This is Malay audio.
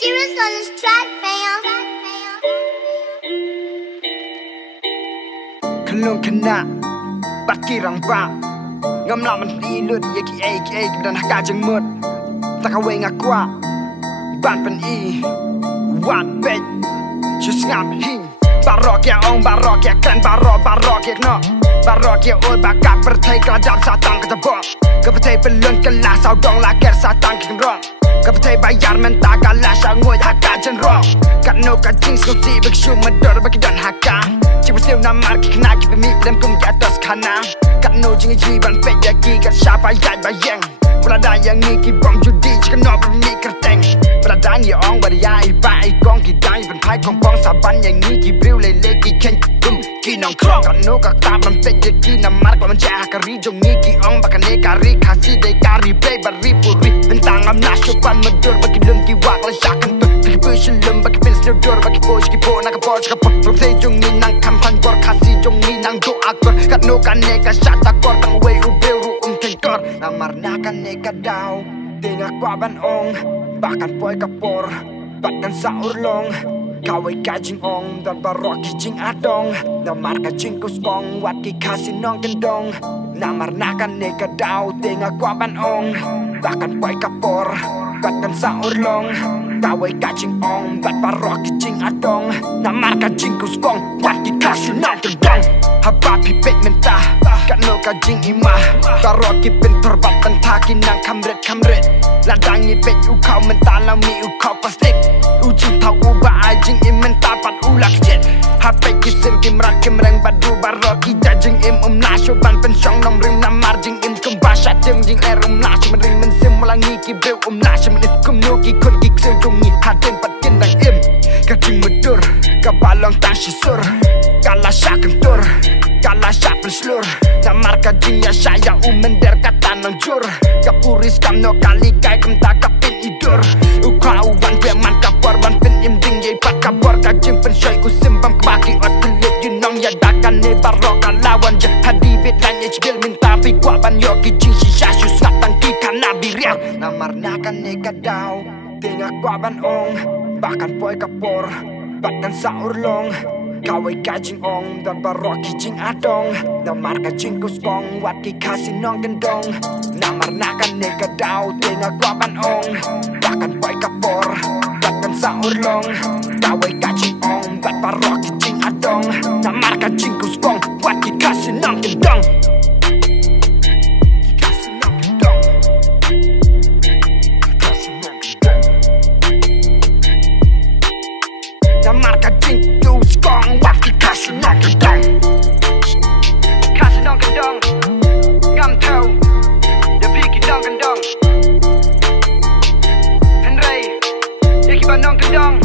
serious on this track, fam. Kalung kena Bakirang ba Ngam laman ilut Yaki Dan haka jeng mut Takawe ngakwa Ban pen i Wan bej Chus ngam hing Barok ya ong barok ya kren barok ya no Barok ya oi baka pertai kelajam satang ketabok Kepetai belun kelas Adong laker satang kengrong Kepetai bayar mentah kalah Syangoy haka jenrong Kat no kat jing skusi Beksyu medor bagi dan haka Cik bersiu namar ki kena ki pemik Lem kum di atas kana Kat no jing jiban pek yaki Kat siapa yai bayang Berada yang ni ki bom judi Jika no bermik kerteng Berada ni ong beriai Bai kong ki dai Ben pai kong pong saban yang ni ki briu lele ki ken Kum ki nong krong Kat no kak taban pek yaki Namar kwa menjah kari Jong ni ki ong baka ne kari Kasi de kari play bari puri Bentang am nasyupan medur Bagi lung ki wak la syakan pek Bagi bersyelum bagi pin snudor Bagi bos ki po nak bos kapot Berpsay jong ni nang kampan bor Kasi jong ni nang do akor Kat no kan ne ka syat akor Tang wei ubreu ru tengkor Namar na kan ne ka daw Tengah kwa ban ong Bahkan poi kapor Batkan sa urlong Kawai kajing ong Dan barok ki jing adong Namar ka jing kuskong Wat ki kasi nong kendong Namar na kan ne ka daw Tengah kwa ban ong Bahkan poi kapor Batkan sa urlong Kawai kajing ong Dan barok ki jing adong Namar ka jing kuskong Wat ki kasi nong kendong Haba pipet mentah Kat no ka jing imah Barok ki bentor bat bentah ki nang kamret Ladangi pet ukau mentah lami ukau pastik Ujing tau ubah ajing im mentah pat ulak jet Hapet ki sim ki merak ki mereng badu barok ki jajing im nasyo ban pensyong nom ring namar jing im kembasat jing er nasyo mering mensim melangi ki breu nasyo menit kumno ki kun ki ksel jongi haden pat kindang im Kajing medur kabalong tang shisur Kala syaken tur Kala syak penslur Namar kajing ya saya umender kata nang jur Kapuris kam no kali kai kemta kapin idur Ukau ban beman kapor ban pin im ding yai pat kabor Kajing pensyoy usimbam kebaki ot kelit yunong ya dakan ne barok lawan je hadi bit lan bil minta pi kwa ban yo ki jing shisha shus ngatang ki kana biriang Namar nakan ne kadaw Tengah kwa ban ong Bahkan poi kapor Batkan sa urlong Kawai kajing ong Dan barok ki jing adong Namar ka jing kuskong Wat ki kasi nong kendong Namar nakan ne kadaw Tengah kwa ban ong Bahkan poi kapor Batkan sa urlong Kawai kajing ong Dan barok ki jing adong Namar ka jing kuskong Wat ki kasi nong kendong Namar ka jing kuskong Wat ki kasi nong kendong Kasi nong kendong Ngam tau Depi ki nong kendong Henry Yaki ba nong kendong